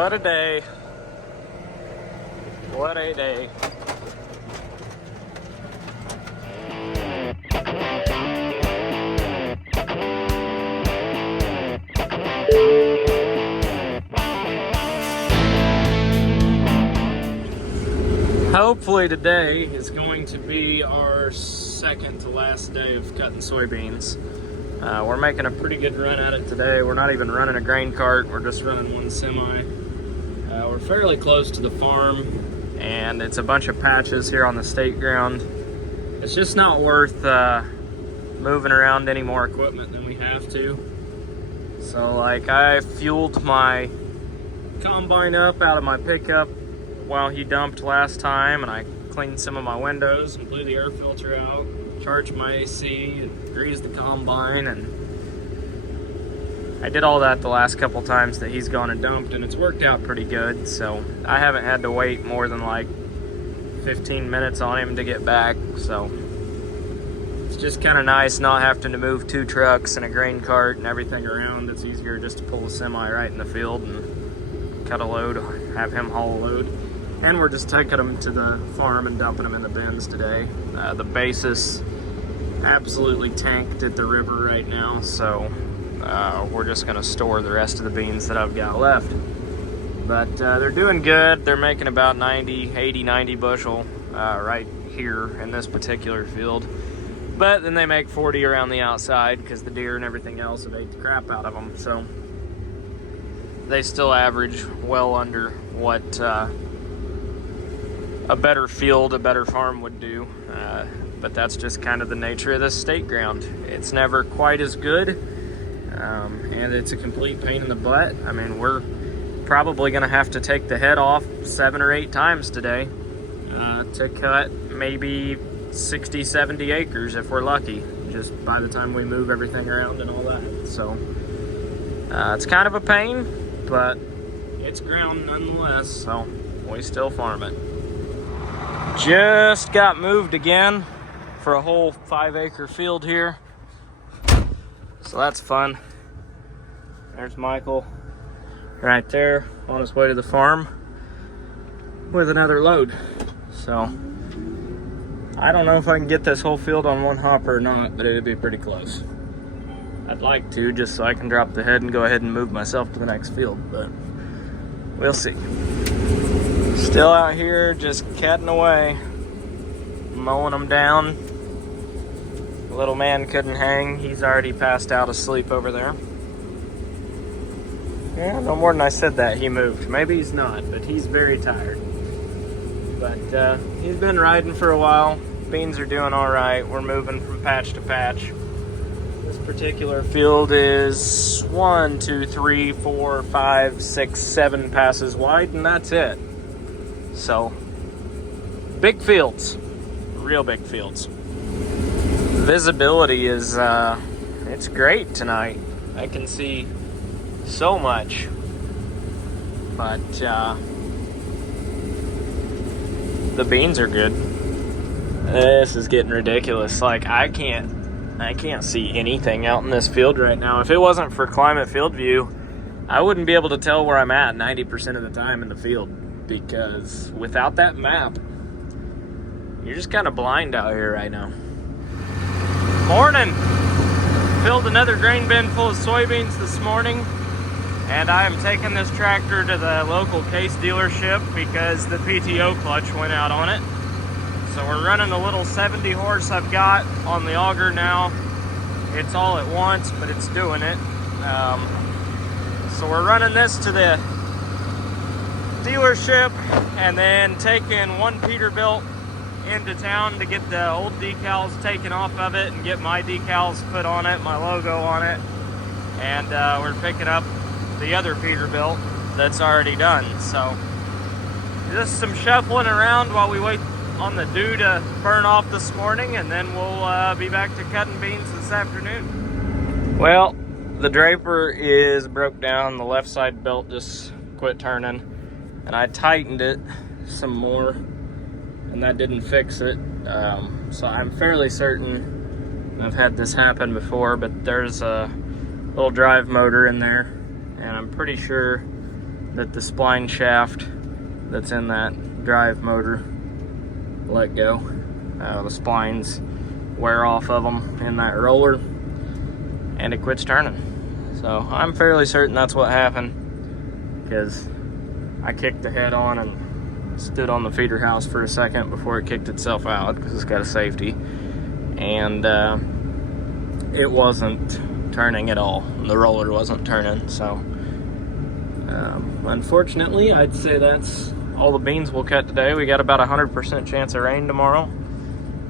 What a day. What a day. Hopefully today is going to be our second to last day of cutting soybeans. We're making a pretty good run at it today. We're not even running a grain cart, we're just running one semi. We're fairly close to the farm, and it's a bunch of patches here on the state ground. It's just not worth moving around any more equipment than we have to. So like, I fueled my combine up out of my pickup while he dumped last time, and I cleaned some of my windows and blew the air filter out, charged my AC, greased the combine, and I did all that the last couple times that he's gone and dumped, and it's worked out pretty good. So I haven't had to wait more than like 15 minutes on him to get back. So it's just kind of nice not having to move 2 trucks and a grain cart and everything around. It's easier just to pull a semi right in the field and cut a load, have him haul a load. And we're just taking them to the farm and dumping them in the bins today. The basis absolutely tanked at the river right now, so we're just gonna store the rest of the beans that I've got left. But they're doing good. They're making about 90 bushel right here in this particular field. But then they make 40 around the outside because the deer and everything else have ate the crap out of them. So they still average well under what a better field, a better farm would do. But that's just kind of the nature of this state ground. It's never quite as good, and it's a complete pain in the butt. I mean, we're probably gonna have to take the head off 7 or 8 times today to cut maybe 60, 70 acres if we're lucky, just by the time we move everything around and all that. So it's kind of a pain, but it's ground nonetheless, so we still farm it. Just got moved again for a whole 5-acre field here, so that's fun. There's Michael right there on his way to the farm with another load. So I don't know if I can get this whole field on one hopper or not, but it'd be pretty close. I'd like to, just so I can drop the head and go ahead and move myself to the next field, but we'll see. Still out here just cutting away, mowing them down. The little man couldn't hang. He's already passed out asleep over there. Yeah, no more than I said that he moved. Maybe he's not, but he's very tired. But he's been riding for a while. Beans are doing all right. We're moving from patch to patch. This particular field is 1, 2, 3, 4, 5, 6, 7 passes wide, and that's it. So, big fields, real big fields. Visibility is, it's great tonight. I can see so much, but the beans are good. This is getting ridiculous. Like, I can't see anything out in this field right now. If it wasn't for Climate Field View, I wouldn't be able to tell where I'm at 90% of the time in the field, because without that map, you're just kind of blind out here right now. Morning! Filled another grain bin full of soybeans this morning, and I am taking this tractor to the local Case dealership because the PTO clutch went out on it. So we're running the little 70 horse I've got on the auger now. It's all at once, but it's doing it. So we're running this to the dealership and then taking one Peterbilt into town to get the old decals taken off of it and get my decals put on it, my logo on it. And we're picking up the other Peterbilt that's already done. So just some shuffling around while we wait on the dew to burn off this morning, and then we'll be back to cutting beans this afternoon. Well, the draper is broke down. The left side belt just quit turning, and I tightened it some more, and that didn't fix it. So I'm fairly certain, I've had this happen before, but there's a little drive motor in there, and I'm pretty sure that the spline shaft that's in that drive motor let go. The splines wear off of them in that roller and it quits turning. So I'm fairly certain that's what happened, because I kicked the head on and stood on the feeder house for a second before it kicked itself out, because it's got a safety, and it wasn't turning at all. The roller wasn't turning. So unfortunately, I'd say that's all the beans we'll cut today. We got about 100% chance of rain tomorrow,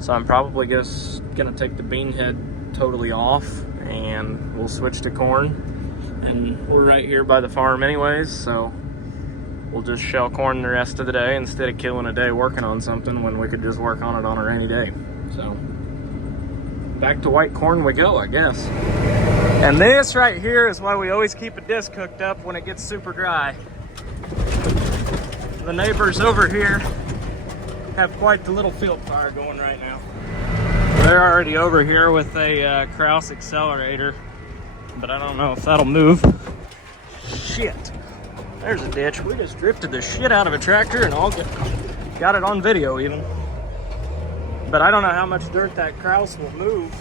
so I'm probably just gonna take the bean head totally off and we'll switch to corn. And we're right here by the farm anyways, so we'll just shell corn the rest of the day instead of killing a day working on something when we could just work on it on a rainy day. So back to white corn we go, I guess. And this right here is why we always keep a disc hooked up when it gets super dry. The neighbors over here have quite the little field fire going right now. They're already over here with a Kraus accelerator, but I don't know if that'll move. Shit. There's a ditch. We just drifted the shit out of a tractor and all got it on video even. But I don't know how much dirt that Kraus will move.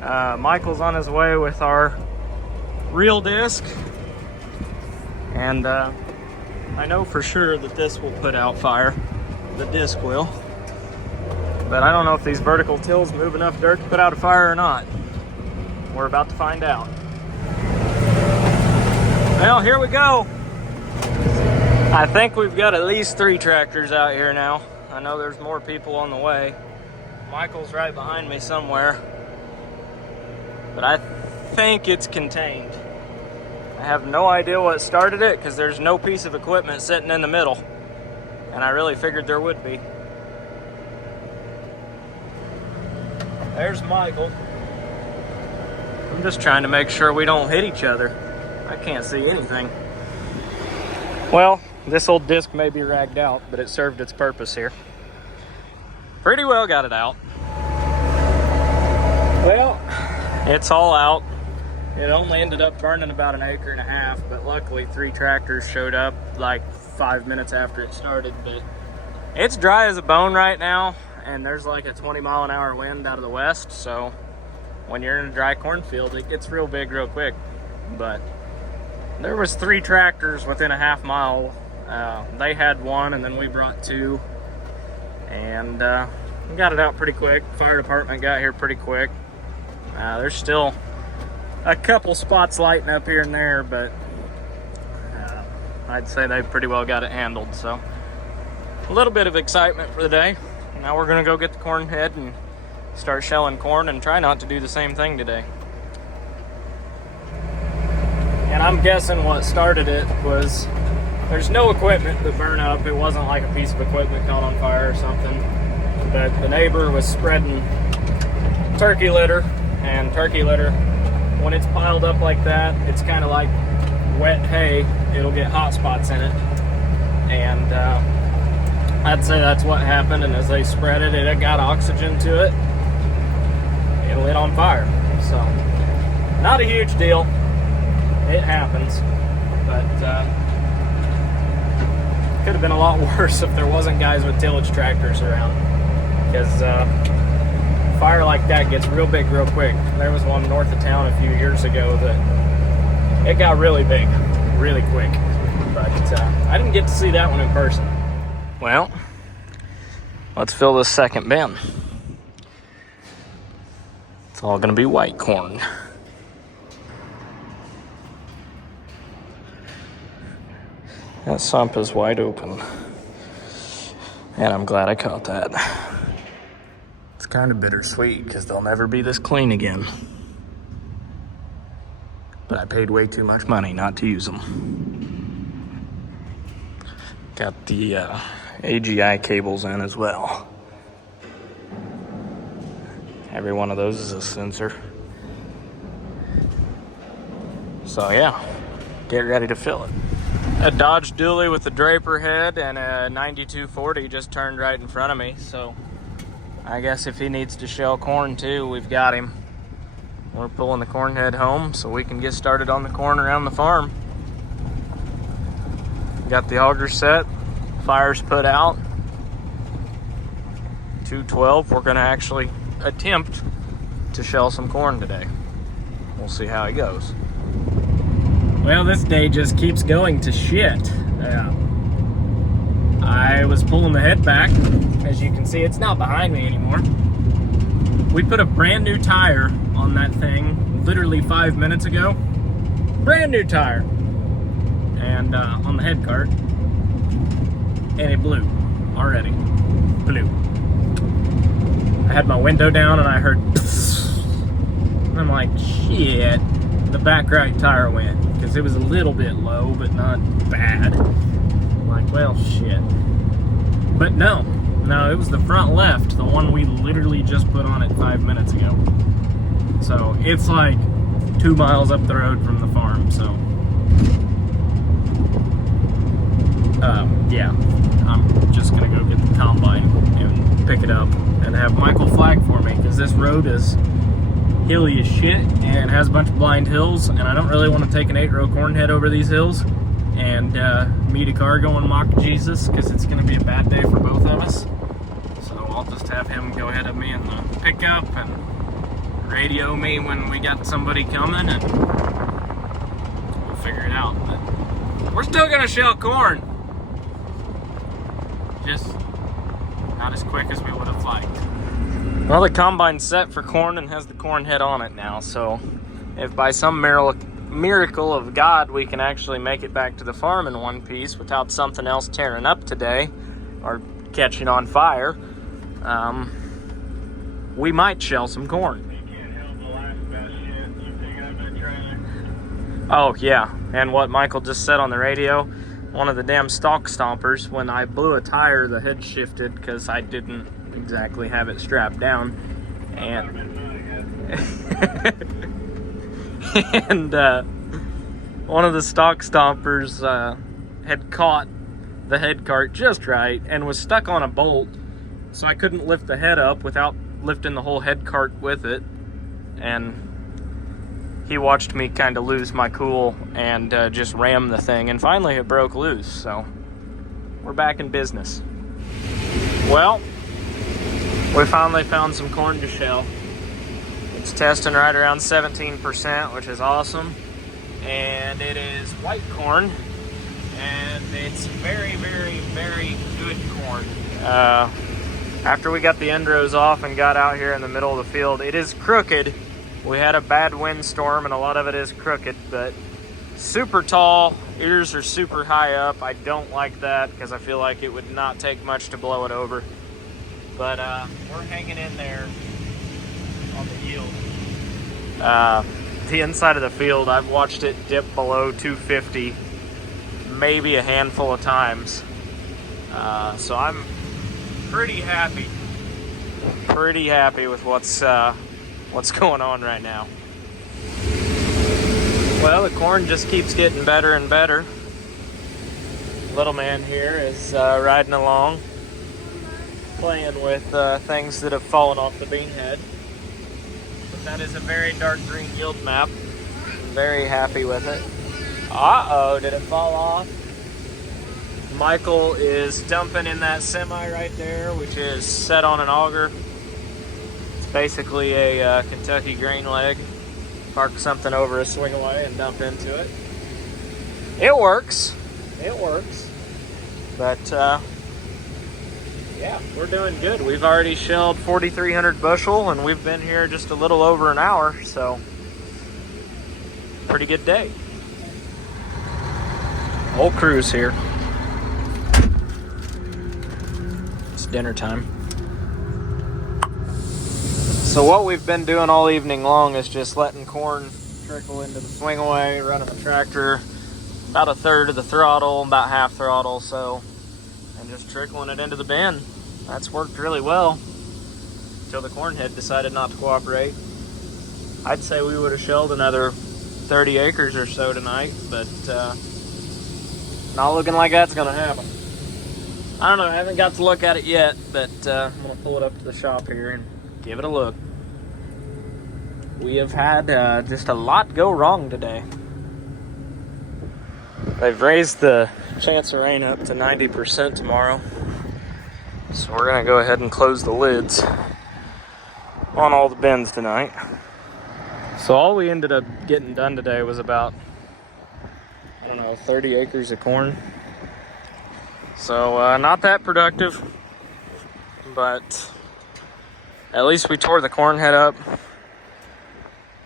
Michael's on his way with our real disc, and I know for sure that this will put out fire. The disc will. But I don't know if these vertical tills move enough dirt to put out a fire or not. We're about to find out. Well, here we go. I think we've got at least 3 tractors out here now. I know there's more people on the way. Michael's right behind me somewhere. But I think it's contained. I have no idea what started it, because there's no piece of equipment sitting in the middle. And I really figured there would be. There's Michael. I'm just trying to make sure we don't hit each other. I can't see anything. Well, this old disc may be ragged out, but it served its purpose here. Pretty well got it out. Well, it's all out. It only ended up burning about 1.5 acres, but luckily 3 tractors showed up like 5 minutes after it started. But it's dry as a bone right now, and there's like a 20-mile-an-hour wind out of the west, so when you're in a dry cornfield, it gets real big real quick. But there was 3 tractors within a half mile. They had 1, and then we brought 2, and we got it out pretty quick. Fire department got here pretty quick. There's still a couple spots lighting up here and there, but I'd say they pretty well got it handled. So a little bit of excitement for the day. Now we're gonna go get the corn head and start shelling corn and try not to do the same thing today. And I'm guessing what started it was, there's no equipment that burned up. It wasn't like a piece of equipment caught on fire or something. But the neighbor was spreading turkey litter, and turkey litter, when it's piled up like that, it's kind of like wet hay. It'll get hot spots in it. And I'd say that's what happened, and as they spread it, it got oxygen to it. It lit on fire. So, not a huge deal. It happens. But could have been a lot worse if there wasn't guys with tillage tractors around. Because fire like that gets real big real quick. There was one north of town a few years ago that it got really big, really quick. But I didn't get to see that one in person. Well, let's fill this second bin. It's all gonna be white corn. That sump is wide open. And I'm glad I caught that. It's kind of bittersweet because they'll never be this clean again. But I paid way too much money not to use them. Got the AGI cables in as well. Every one of those is a sensor. So yeah, get ready to fill it. A Dodge Dually with a Draper head and a 9240 just turned right in front of me, so I guess if he needs to shell corn too, we've got him. We're pulling the corn head home so we can get started on the corn around the farm. Got the auger set. Fire's put out. 2:12. We're going to actually attempt to shell some corn today. We'll see how it goes. Well, this day just keeps going to shit. I was pulling the head back. As you can see, it's not behind me anymore. We put a brand new tire on that thing literally 5 minutes ago. Brand new tire. And on the head cart. And it blew already. Blew. I had my window down and I heard and I'm like, shit. The back right tire went because it was a little bit low, but not bad. I'm like, well, shit. But no, it was the front left, the one we literally just put on it 5 minutes ago. So it's like 2 miles up the road from the farm. So yeah, I'm just gonna go get the combine and pick it up and have Michael flag for me, because this road is hilly as shit and has a bunch of blind hills, and I don't really want to take an 8-row corn head over these hills and meet a car going mock Jesus, because it's gonna be a bad day for both of us. So I'll just have him go ahead of me in the pickup and radio me when we got somebody coming, and we'll figure it out. But we're still gonna shell corn. Just not as quick as we would have liked. Well, the combine's set for corn and has the corn head on it now, so if by some miracle of God we can actually make it back to the farm in one piece without something else tearing up today or catching on fire, we might shell some corn. You can't help the last best shit. You picking up that trailer? Oh yeah, and what Michael just said on the radio, one of the damn stalk stompers, when I blew a tire, the head shifted because I didn't exactly have it strapped down, and and one of the stalk stompers had caught the head cart just right and was stuck on a bolt, so I couldn't lift the head up without lifting the whole head cart with it, and he watched me kind of lose my cool and just ram the thing, and finally it broke loose, so we're back in business. Well, we finally found some corn to shell. It's testing right around 17%, which is awesome, and it is white corn, and it's very, very, very good corn. After we got the end rows off and got out here in the middle of the field, it is crooked. We had a bad windstorm and a lot of it is crooked, but super tall, ears are super high up. I don't like that because I feel like it would not take much to blow it over. But we're hanging in there on the yield. The inside of the field, I've watched it dip below 250 maybe a handful of times. So I'm pretty happy with what's going on right now. Well, the corn just keeps getting better and better. Little man here is riding along, playing with things that have fallen off the bean head. But that is a very dark green yield map. I'm very happy with it. Uh-oh, did it fall off? Michael is dumping in that semi right there, which is set on an auger. Basically a Kentucky grain leg. Park something over a swing away and dump into it. It works. But yeah, we're doing good. We've already shelled 4,300 bushel and we've been here just a little over an hour, so pretty good day. Whole crew's here. It's dinner time. So what we've been doing all evening long is just letting corn trickle into the swing away, running the tractor about a third of the throttle, about half throttle, so, and just trickling it into the bin. That's worked really well until the corn head decided not to cooperate. I'd say we would have shelled another 30 acres or so tonight, but not looking like that's gonna happen. I don't know, I haven't got to look at it yet, but I'm gonna pull it up to the shop here and give it a look. We have had just a lot go wrong today. They've raised the chance of rain up to 90% tomorrow. So we're gonna go ahead and close the lids on all the bins tonight. So all we ended up getting done today was about, I don't know, 30 acres of corn. So not that productive, but at least we tore the corn head up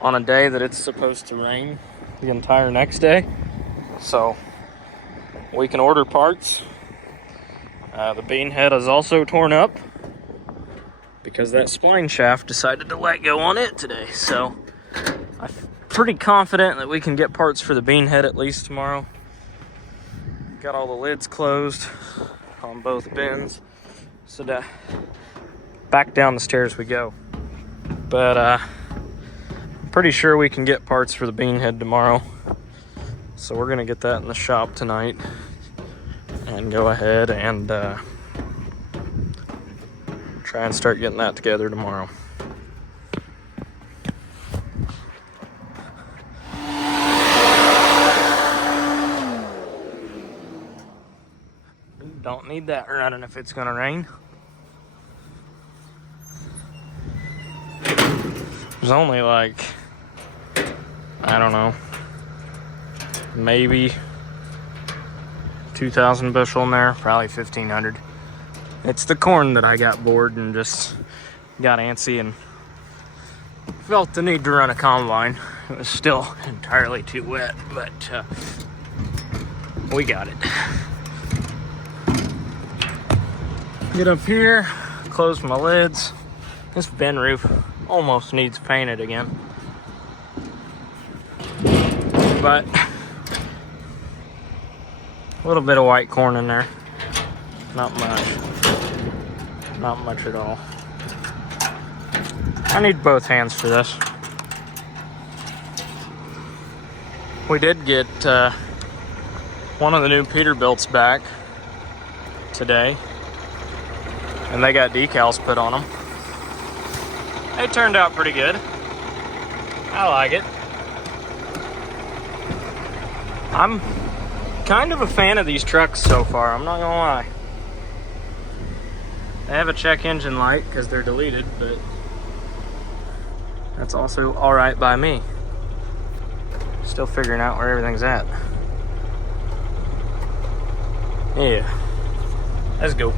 on a day that it's supposed to rain the entire next day. So we can order parts. The bean head is also torn up because that spline shaft decided to let go on it today. So I'm pretty confident that we can get parts for the bean head at least tomorrow. Got all the lids closed on both bins. So back down the stairs we go. But I'm pretty sure we can get parts for the bean head tomorrow. So we're gonna get that in the shop tonight and go ahead and try and start getting that together tomorrow. Don't need that running if it's gonna rain. There's only like, I don't know, maybe 2,000 bushel in there, probably 1,500. It's the corn that I got bored and just got antsy and felt the need to run a combine. It was still entirely too wet, but we got it. Get up here, close my lids. This bin roof almost needs painted again. But a little bit of white corn in there. Not much. Not much at all. I need both hands for this. We did get one of the new Peterbilts back today. And they got decals put on them. They turned out pretty good. I like it. I'm kind of a fan of these trucks so far, I'm not gonna lie. They have a check engine light because they're deleted, but that's also alright by me. Still figuring out where everything's at. Yeah. Let's go.